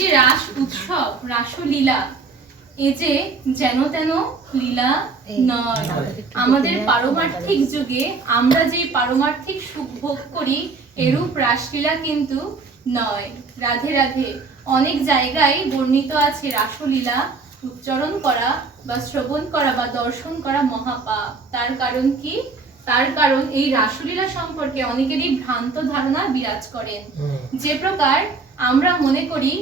যে রাস উৎসব, রাসলীলা, এই যে যেন তেন লীলা নয়। আমাদের পারমার্থিক যুগে আমরা যে পারমার্থিক সুখ ভোগ করি এরূপ রাসলীলা কিন্তু নয়। রাধে রাধে। অনেক জায়গায় বর্ণিত আছে রাসলীলা উচ্চারণ করা বা শ্রবণ করা বা দর্শন করা মহাপাপ। তার কারণ কি? তার কারণ এই রাসলীলা সম্পর্কে অনেকেরই ভ্রান্ত ধারণা বিরাজ করেন। যে প্রকার আমরা মনে করি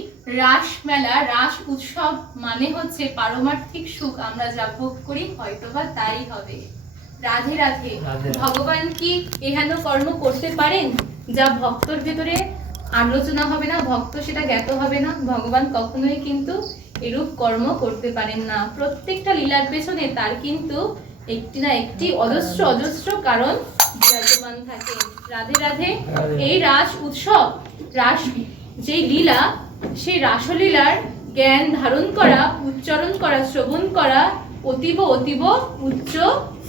রাস মেলা, রাস উৎসব মানে হচ্ছে পারমার্থিক সুখ, আমরা যা ভোগ করি হয়তোবা তাই হবে। রাধে রাধে। ভগবান কি এহেন কর্ম করতে পারেন যা ভক্তর ভেতরে আলোচনা হবে না, ভক্ত সেটা জ্ঞাত হবে না? ভগবান কখনোই কিন্তু এরূপ কর্ম করতে পারেন না। প্রত্যেকটা লীলার পেছনে তার কিন্তু একটি না একটি অজস্র অজস্র কারণ বিরাজমান থাকে। রাধে রাধে। এই রাস উৎসব, রাস যে লীলা, সেই রাসলীলার জ্ঞান ধারণ করা, উচ্চারণ করা, শ্রবণ করা অতীব অতীব উচ্চ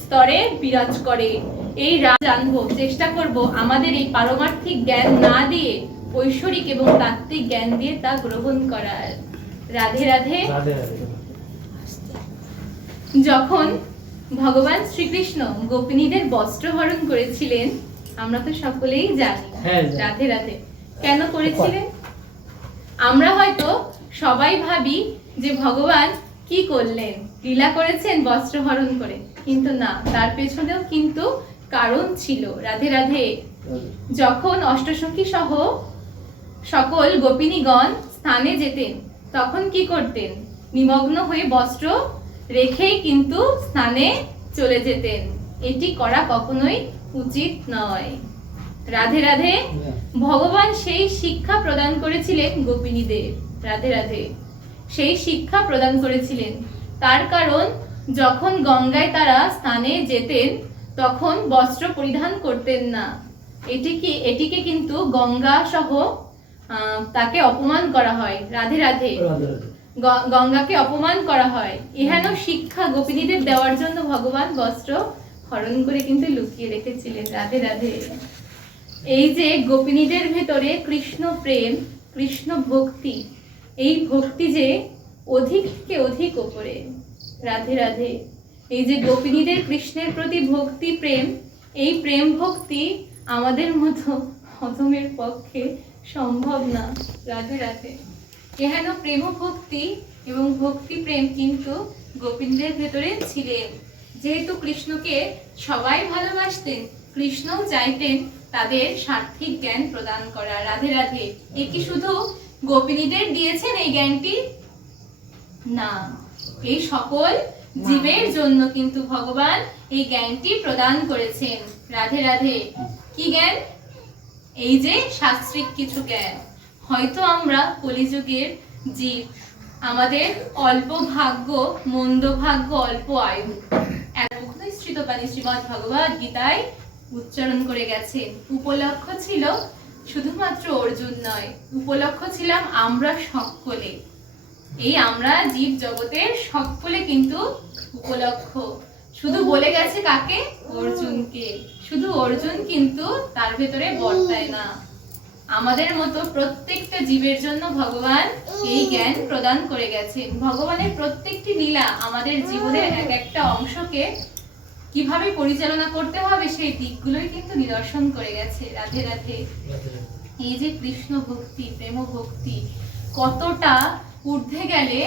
স্তরে বিরাজ করে। এই রাস জানবো, চেষ্টা করব আমাদের এই পারমার্থিক জ্ঞান না দিয়ে ঐশ্বরিক এবং তাত্ত্বিক জ্ঞান দিয়ে তা গ্রহণ করার। রাধে রাধে। যখন ভগবান শ্রীকৃষ্ণ গোপিনীদের বস্ত্র হরণ করেছিলেন, আমরা তো সকলেই জানি। রাধে রাধে। কেন করেছিলেন? আমরা হয়তো সবাই ভাবি যে ভগবান কি করলেন, লীলা করেছেন বস্ত্র হরণ করে, কিন্তু না, তার পেছনেও কিন্তু কারণ ছিল। রাধে রাধে। যখন অষ্টসখী সহ সকল গোপিনীগণ স্থানে যেতেন তখন কি করতেন? নিমগ্ন হয়ে বস্ত্র রেখেই কিন্তু স্থানে চলে যেতেন। এটি করা কখনোই উচিত নয়। রাধে রাধে। ভগবান সেই শিক্ষা প্রদান করেছিলেন গোপিনীদের। রাধে রাধে। সেই শিক্ষা প্রদান করেছিলেন। তার কারণ যখন গঙ্গায় তারা স্নানে যেতেন তখন বস্ত্র পরিধান করতেন না। এটিকে কিন্তু গঙ্গা সহ তাকে অপমান করা হয়। রাধে রাধে। গঙ্গাকে অপমান করা হয়। এহেন শিক্ষা গোপিনীদের দেওয়ার জন্য ভগবান বস্ত্র হরণ করে কিন্তু লুকিয়ে রেখেছিলেন। রাধে রাধে। এই যে গোপিনীদের ভেতরে কৃষ্ণ প্রেম, কৃষ্ণ ভক্তি, এই ভক্তি যে অধিক থেকে অধিক ওপরে। রাধে রাধে। এই যে গোপিনীদের কৃষ্ণের প্রতি ভক্তি প্রেম, এই প্রেম ভক্তি আমাদের মতো অধমের পক্ষে সম্ভব না। রাধে রাধে। এহেন প্রেম ভক্তি এবং ভক্তি প্রেম কিন্তু গোপিনীদের ভেতরে ছিলেন। যেহেতু কৃষ্ণকে সবাই ভালোবাসতেন, কৃষ্ণও চাইতেন তাদের সার্থিক জ্ঞান প্রদান করা। রাধে রাধে। এ কি শুধু গোপিনীদের দিয়েছেন এই জ্ঞানটি? না, এই সকল জীবের জন্য কিন্তু ভগবান এই জ্ঞানটি প্রদান করেছেন। রাধে রাধে। কি জ্ঞান? এই যে শাস্ত্রিক কিছু জ্ঞান। হয়তো আমরা কলিযুগের জীব, আমাদের অল্প ভাগ্য, মন্দ ভাগ্য, অল্প আয়ু। শ্রীতবাণী শ্রীমদ্ ভগবদ গীতায় উচ্চারণ করে গেছেন। উপলক্ষ ছিল শুধুমাত্র অর্জুন নয়, উপলক্ষ ছিলাম আমরা সকলে। এই আমরা জীব জগতের সকলে কিন্তু উপলক্ষ। শুধু বলে গেছে কাকে? অর্জুনকে। শুধু অর্জুন কিন্তু তার ভেতরে বর্তায় না। আমাদের মতো প্রত্যেকটা জীবের জন্য ভগবান এই জ্ঞান প্রদান করে গেছেন। ভগবানের প্রত্যেকটি লীলা আমাদের জীবনের এক একটা অংশকে কিভাবে পরিচালনা করতে হবে সেই দিকগুলোই কিন্তু নিদর্শন করে গেছে। রাধে রাধে। এই যে কৃষ্ণ ভক্তি, প্রেম ভক্তি কতটা ঊর্ধ্বে গেলে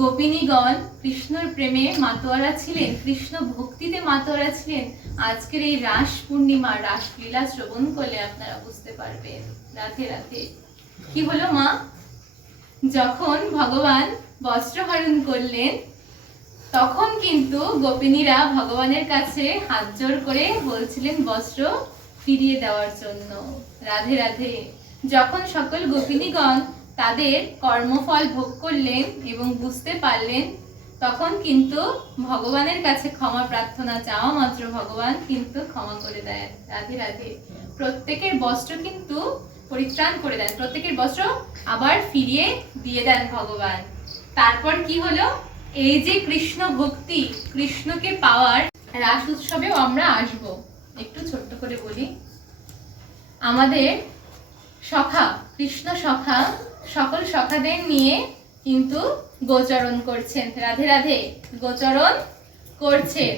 গোপিনীগণ কৃষ্ণর প্রেমে মাতোয়ারা ছিলেন, কৃষ্ণ ভক্তিতে মাতোয়ারা ছিলেন, আজকের এই রাস পূর্ণিমা রাসলীলা শ্রবণ করলে আপনারা বুঝতে পারবেন। রাধে রাধে। কি হলো মা? যখন ভগবান বস্ত্র হরণ করলেন তখন কিন্তু গোপিনীরা ভগবানের কাছে হাত জোড় করে বলছিলেন বস্ত্র ফিরিয়ে দেওয়ার জন্য। রাধে রাধে। যখন সকল গোপিনীগণ তাদের কর্মফল ভোগ করলেন এবং বুঝতে পারলেন তখন কিন্তু ভগবানের কাছে ক্ষমা প্রার্থনা চাওয়া মাত্র ভগবান কিন্তু ক্ষমা করে দেন। রাধে রাধে। প্রত্যেকের বস্ত্র কিন্তু পরিত্রাণ করে দেন, প্রত্যেকের বস্ত্র আবার ফিরিয়ে দিয়ে দেন ভগবান। তারপর কি হলো? এই যে কৃষ্ণ ভক্তি, কৃষ্ণকে পাওয়ার রাস উৎসবেও আমরা আসব। একটু ছোট্ট করে বলি। আমাদের সখা, কৃষ্ণ সখা সকল সখাদের নিয়ে কিন্তু গোচরণ করছেন, রাধে রাধে গোচরণ করছেন।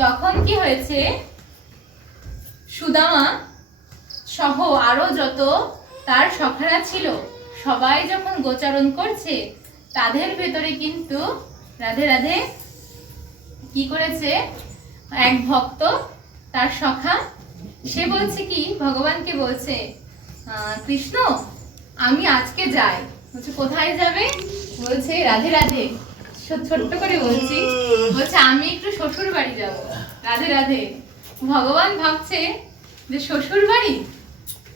তখন কি হয়েছে, সুদামা সহ আরো যত তার সখারা ছিল সবাই যখন গোচরণ করছে, তাদের ভেতরে কিন্তু রাধে রাধে কি করেছে, এক ভক্ত তার সখা সে বলছে কি, ভগবানকে বলছে, কৃষ্ণ আমি আজকে যাই। বলছে কোথায় যাবে? বলছে রাধে রাধে, ছোট্ট করে বলছি, বলছে আমি একটু শ্বশুর বাড়ি যাব। রাধে রাধে। ভগবান ভাবছে যে শ্বশুর বাড়ি,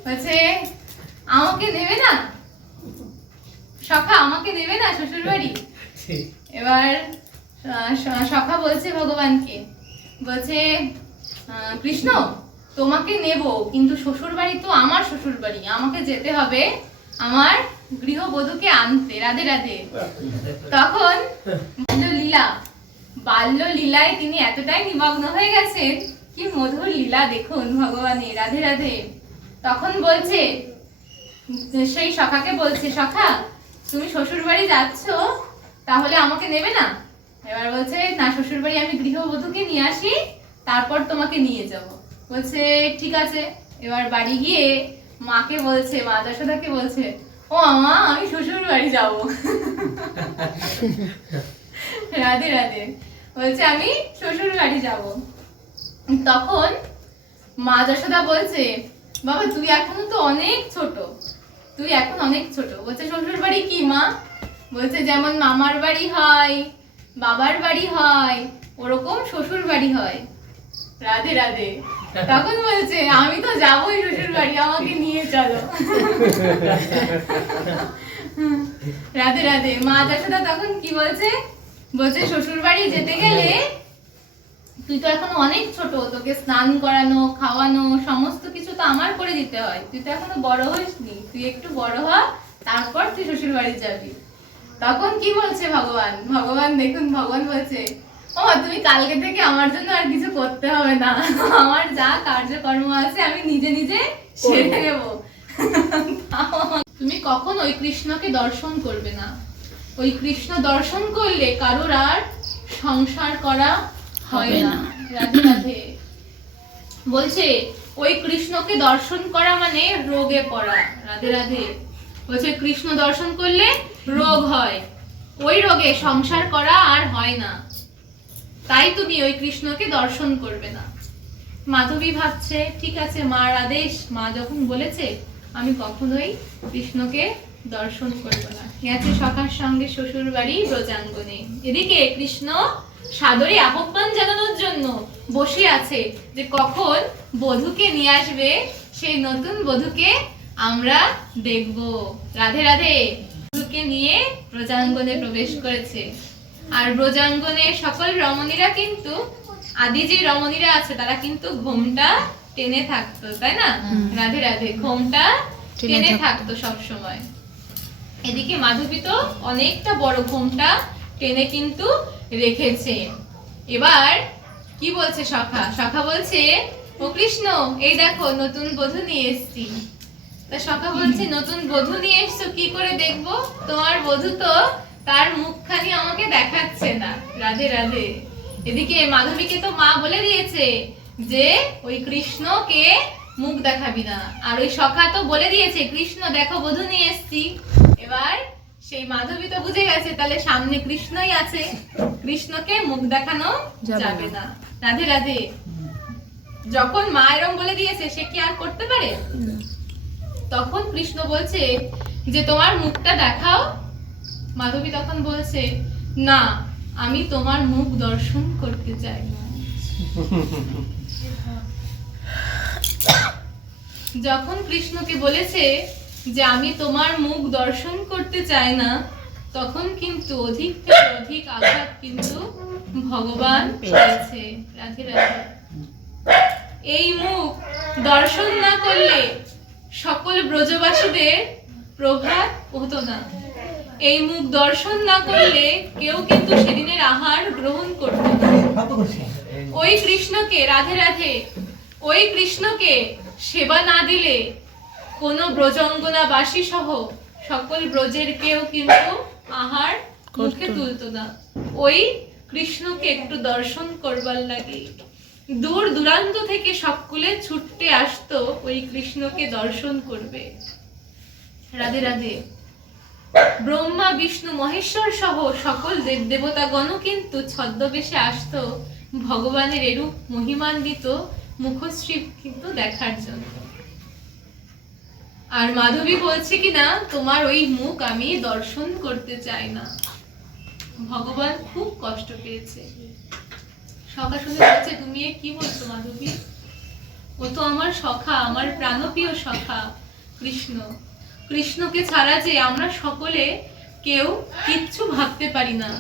বলছে আমাকে নেবে না সখা, আমাকে নেবে না শ্বশুর বাড়ি। এবার সখা বলছে ভগবানকে, বলছে কৃষ্ণ তোমাকে নেব, কিন্তু শ্বশুর বাড়ি তো আমার শ্বশুর বাড়ি, আমাকে যেতে হবে আমার গৃহবধূকে আনতে। রাধে রাধে। তখন বাল্য লীলায় তিনি এতটাই নিমগ্ন হয়ে গেছেন, কি মধুর লীলা দেখুন ভগবানের। রাধে রাধে। তখন বলছে, সেই সখাকে বলছে, সখা তুমি শ্বশুর বাড়ি যাচ্ছ, তাহলে আমাকে নেবে না? এবার বলছে না, শ্বশুর বাড়ি আমি গৃহবধূকে নিয়ে আসি, তারপর তোমাকে নিয়ে যাব। বলছে ঠিক আছে। এবার বাড়ি গিয়ে মাকে বলছে, মা যশোদাকে বলছে, ও মা আমি শ্বশুর বাড়ি যাব। রাধে রাধে। বলছে আমি শ্বশুর বাড়ি যাব। তখন মা যশোদা বলছে, বাবা তুই এখনো তো অনেক ছোট, তুই এখন অনেক ছোট। বলছে শ্বশুর বাড়ি কি মা? বলছে যেমন মামার বাড়ি হয়, বাবার বাড়ি হয়, ওরকম শ্বশুর বাড়ি হয়। রাধে রাধে। তখন বলছে আমি তো যাবোই শ্বশুর বাড়ি, আমাকে নিয়ে চলো। রাধে রাধে। মা যশোদা তখন কি বলছে, বলছে শ্বশুর বাড়ি যেতে গেলে তুই তো এখনো অনেক ছোট, তোকে স্নান করানো খাওয়ানো সমস্ত কিছু তো আমার করে দিতে হয়, তুই তো এখনো বড় হইসনি, তুই একটু বড় হ, তারপর তুই শ্বশুর বাড়ি যাবি। তখন কি বলছে ভগবান, ভগবান দেখুন, ভগবান বলছে, ও তুমি কালকে থেকে আমার জন্য আর কিছু করতে হবে না, আমার যা কার্যকর্ম আছে আমি নিজে নিজে সেরে নেব। তুমি কখন ওই কৃষ্ণকে দর্শন করবে না, ওই কৃষ্ণ দর্শন করলে কারোর আর সংসার করা হয় না। রাধে রাধে। বলছে ওই কৃষ্ণকে দর্শন করা মানে রোগে পড়া। রাধে রাধে। বলছে কৃষ্ণ দর্শন করলে রোগ হয়, ওই রোগে সংসার করা আর হয় না, তাই তুমি ওই কৃষ্ণকে দর্শন করবে না। মাধবী ভাবছে ঠিক আছে, মার আদেশ, মা যখন বলেছে আমি কখনোই কৃষ্ণকে দর্শন করব না। গেছে সখার সঙ্গে শ্বশুর বাড়ি ব্রজাঙ্গনে। এদিকে কৃষ্ণ সাদরে আহ্বান জানানোর জন্য বসে আছে যে কখন বধূকে নিয়ে আসবে, সেই নতুন বধূকে আমরা দেখব। রাধে রাধে। বধূকে নিয়ে ব্রজাঙ্গনে প্রবেশ করেছে। আর ব্রজাঙ্গনে সকল রমণীরা কিন্তু, আদি যে রমণীরা আছে তারা কিন্তু ঘোমটা টেনে থাকতো, তাই না? রাধে রাধে। ঘোমটা টেনে থাকতো সব সময়। এদিকে মাধবী তো অনেকটা বড় ঘোমটা টেনে কিন্তু রেখেছে। এবার কি বলছে সখা? সখা বলছে ও কৃষ্ণ এই দেখো নতুন বধূ নিয়ে এসেছি। তা সখা বলছে নতুন বধূ নিয়ে এসছো, কি করে দেখবো? তোমার বধূ তো তার মুখখানি আমাকে দেখাচ্ছে না। রাধে রাধে। এদিকে মাধবীকে তো মা বলে দিয়েছে যে ওই কৃষ্ণকে মুখ দেখাবি না, আর ওই সখা তো বলে দিয়েছে কৃষ্ণ দেখো বধূ নিয়ে এসেছি। এবার সেই মাধবী তো বুঝে গেছে তাহলে সামনে কৃষ্ণই আছে, কৃষ্ণকে মুখ দেখানো যাবে না। রাধে রাধে। যখন মা এরম বলে দিয়েছে সে কি আর করতে পারে? তখন কৃষ্ণ বলছে যে তোমার মুখটা দেখাও। মাধবী তখন বলছে না, আমি তোমার মুখ দর্শন করতে চাই না। যখন কৃষ্ণকে বলেছে যে আমি তোমার মুখ দর্শন করতে চাই না, তখন কিন্তু অধিক থেকে অধিক আঘাত কিন্তু ভগবান পেয়েছে। রাধে রাধে। এই মুখ দর্শন না করলে সকল ব্রজবাসীদের প্রভাত হতো না। এই মুখ দর্শন না করলে কেউ কিন্তু সেদিনের আহার গ্রহণ করত না। ওই কৃষ্ণকে, রাধে রাধে, ওই কৃষ্ণকে সেবা না দিলে কোনো ব্রজাঙ্গনাবাসী সহ সকল ব্রজের কেউ কিন্তু আহার মুখে তুলতো না, ওই কৃষ্ণকে একটু দর্শন করবার লাগে দূর দূরান্ত থেকে সকলে ছুটতে আসতো ওই কৃষ্ণকে দর্শন করবে। রাধে রাধে। ব্রহ্মা বিষ্ণু মহেশ্বর সহ সকল দেব দেবতাগণও কিন্তু ছদ্মবেশে আসতো ভগবানের এরূপ মহিমান্বিত মুখশ্রী কিন্তু দেখার জন্য। আর মাধবী বলছে কিনা তোমার ওই মুখ আমি দর্শন করতে চাই না। ভগবান খুব কষ্ট পেয়েছে। সখা শুনে বলছে তুমি এ কি বলছো মাধবী? ও তো আমার সখা, আমার প্রাণপ্রিয় সখা কৃষ্ণ। কৃষ্ণকে ছাড়া যে আমরা সকলে কেউ কিচ্ছু ভাবতে পারি না।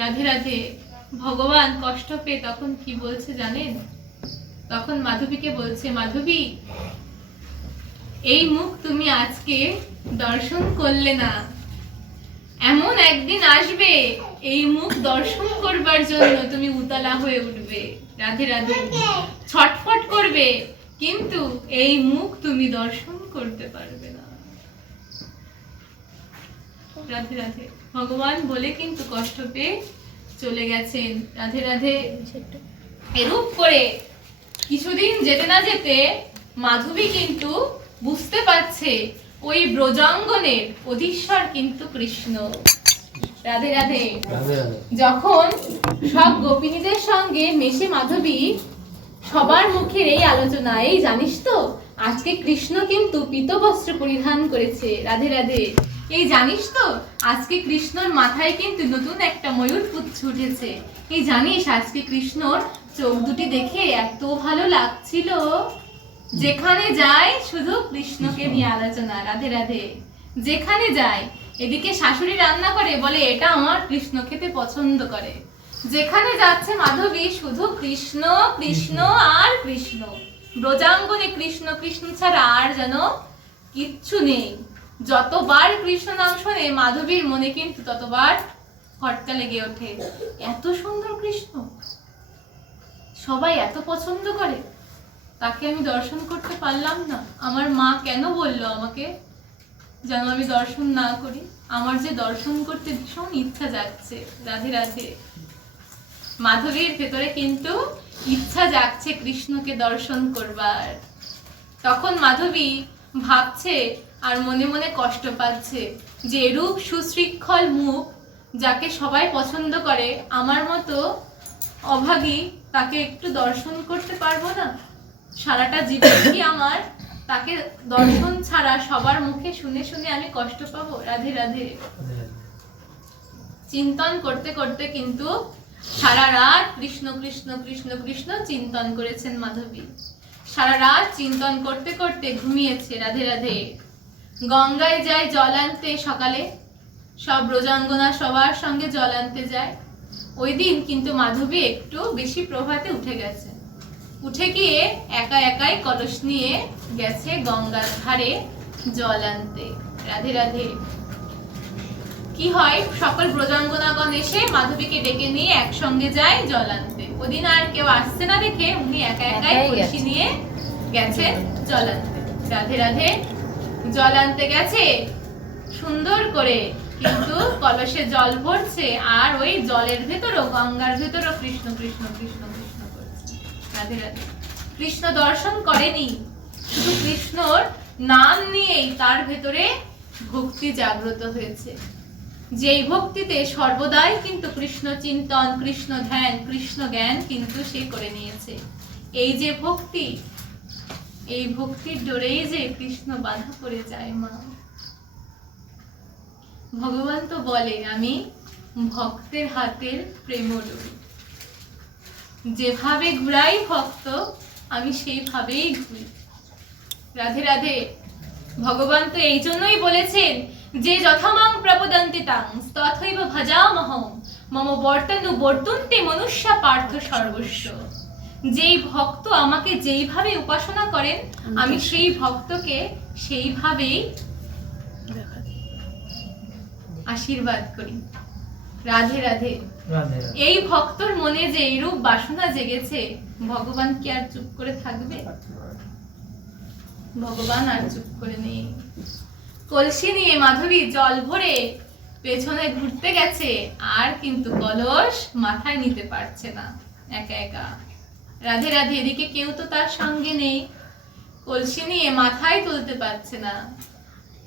রাধে রাধে। ভগবান কষ্ট পেয়ে তখন কি বলছে জানেন? তখন মাধবীকে বলছে, মাধবী এই মুখ তুমি আজকে দর্শন করলে না, এমন একদিন আসবে এই মুখ দর্শন করবার জন্য তুমি উতলা হয়ে উঠবে। রাধে রাধে। ছটফট করবে, কিন্তু এই মুখ তুমি দর্শন করতে পারবে না। রাধে রাধে। ভগবান বলে কিন্তু কষ্ট পেয়ে চলে গেছেন। রাধে রাধে। এরূপ করে কিছুদিন যেতে না যেতে মাধবী কিন্তু বুঝতে পারছে ওই ব্রজাঙ্গনের অধীশ্বর কিন্তু কৃষ্ণ। রাধে রাধে। যখন সব গোপিনীদের সঙ্গে মেশে মাধবী সবার মুখের এই আলোচনা, এই জানিস তো আজকে কৃষ্ণ কিন্তু পীতবস্ত্র পরিধান করেছে। রাধে রাধে। এই জানিস তো আজকে কৃষ্ণর মাথায় কিন্তু নতুন একটা ময়ূর পুচ্ছ উঠেছে। এই জানিস আজকে কৃষ্ণর চোখ দুটি দেখে এত ভালো লাগছিল। যেখানে যায় শুধু কৃষ্ণকে নিয়ে আলোচনা। রাধে রাধে। যেখানে যায়, এদিকে শাশুড়ি রান্না করে বলে এটা আমার কৃষ্ণ খেতে পছন্দ করে। যেখানে যাচ্ছে মাধবী শুধু কৃষ্ণ কৃষ্ণ আর কৃষ্ণ। ব্রজাঙ্গনে কৃষ্ণ কৃষ্ণ ছাড়া আর যেন কিচ্ছু নেই। যতবার কৃষ্ণ নাম শোনে মাধবীর মনে কিন্তু ততবার খটকা লেগে ওঠে। এত সুন্দর কৃষ্ণ, সবাই এত পছন্দ করে, তাকে আমি দর্শন করতে পারলাম না। আমার মা কেন বললো আমাকে যেন আমি দর্শন না করি? আমার যে দর্শন করতে ভীষণ ইচ্ছা যাচ্ছে। রাধে রাধে। মাধবীর ভেতরে কিন্তু ইচ্ছা জাগছে কৃষ্ণকে দর্শন করবার। তখন মাধবী ভাবছে আর মনে মনে কষ্ট পাচ্ছে যে এরূপ সুশৃঙ্খল মুখ যাকে সবাই পছন্দ করে, আমার মতো অভাগী তাকে একটু দর্শন করতে পারবো না? সারাটা জীবন কি আমার তাকে দর্শন ছাড়া সবার মুখে শুনে শুনে আমি কষ্ট পাবো? রাধে রাধে। চিন্তন করতে করতে কিন্তু সারা রাত কৃষ্ণ কৃষ্ণ কৃষ্ণ কৃষ্ণ চিন্তন করেছেন মাধবী। সারা রাত চিন্তন করতে করতে ঘুমিয়েছে। রাধে রাধে। গঙ্গায় যায় জল আনতে সকালে, সব ব্রজাঙ্গনা সবার সঙ্গে জল আনতে যায়। ওই দিন কিন্তু মাধবী একটু বেশি প্রভাতে উঠে গেছে। উঠে গিয়ে একা একাই কলস নিয়ে গেছে গঙ্গার ধারে জল আনতে। রাধে রাধে। কি হয়, সকল ব্রজাঙ্গনাগণ এসে মাধবীকে ডেকে নিয়ে একসঙ্গে যায় জল আনতে। ওদিন আর কেউ আসছে না দেখে উনি একা একাই কলসি নিয়ে গেছেন জল আনতে। রাধে রাধে। জল আনতে গেছে সুন্দর করে, কিন্তু কলসে জল ভরছে আর ওই জলের ভেতরও গঙ্গার ভেতরও কৃষ্ণ কৃষ্ণ কৃষ্ণ কৃষ্ণ করছে। রাধে রাধে। কৃষ্ণ দর্শন করেনি, শুধু কৃষ্ণর নাম নিয়েই তার ভেতরে ভক্তি জাগ্রত হয়েছে। যেই ভক্তিতে সর্বদাই কিন্তু কৃষ্ণ চিন্তন, কৃষ্ণ ধ্যান, কৃষ্ণ জ্ঞান কিন্তু সে করে নিয়েছে। এই যে ভক্তি, এই ভক্তির ডোরেই যে কৃষ্ণ বাধা পড়ে যায় মা। ভগবান তো বলে আমি ভক্তের হাতের প্রেম ডোরি, যেভাবে ঘুরাই ভক্ত আমি সেইভাবেই ঘুরি। রাধে রাধে। ভগবান তো এই জন্যই বলেছেন যে যথামাং প্রপদন্তি তাং তথৈব ভজামহং মম বর্তনু বর্তুন্তে মনুষ্য পার্থ সর্বস্ব। যেই ভক্ত আমাকে যেইভাবে উপাসনা করেন আমি সেই ভক্তকে সেইভাবেই আশীর্বাদ করি। রাধে রাধে। এই ভক্তর মনে যে এইরূপ বাসনা জেগেছে, ভগবান কি আর চুপ করে থাকবে? ভগবান আর চুপ করে নেই। কলসি নিয়ে মাধবী জল ভরে পেছনে ঘুরতে গেছে, আর কিন্তু কলস মাথায় নিতে পারছে না, একা একা। রাধে রাধে, এদিকে কেউ তো তার সঙ্গে নেই, কলসি নিয়ে মাথায় তুলতে পারছে না।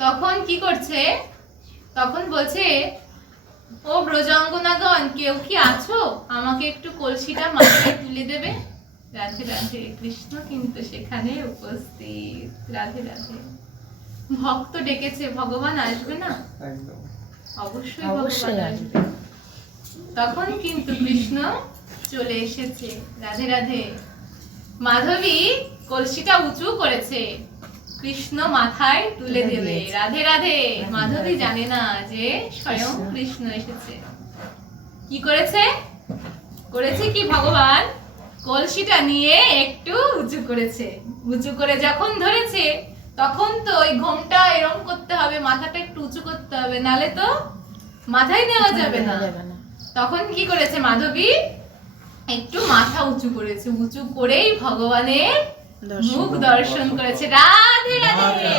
তখন কি করছে, তখন বলছে, ও ব্রজাঙ্গনাগণ, কেউ কি আছো, আমাকে একটু কলসিটা মাথায় তুলে দেবে। রাধে রাধে, কৃষ্ণ কিন্তু সেখানে উপস্থিত। রাধে রাধে। ভক্ত ডেকেছে, ভগবান আসবে না? অবশ্যই ভগবান আসবে। তখন কিন্তু কৃষ্ণ চলে এসেছে। রাধে রাধে। মাধবী কলসিটা উঁচু করেছে, কৃষ্ণ মাথায় তুলে দেবে। রাধে রাধে। মাধবী জানে না যে স্বয়ং কৃষ্ণ এসেছে। কি করেছে, করেছে কি ভগবান, কলসিটা নিয়ে একটু উঁচু করেছে। উঁচু করে যখন ধরেছে, তখন তো ওই ঘোমটা এরকম করতে হবে, মাথাটা একটু উঁচু করতে হবে, নালে তো মাথায় নেওয়া যাবে না। তখন কি করেছে মাধবী, একটু মাথা উঁচু করেছে, উঁচু করেই ভগবানের মুখ দর্শন করেছে। রাধে রাধে।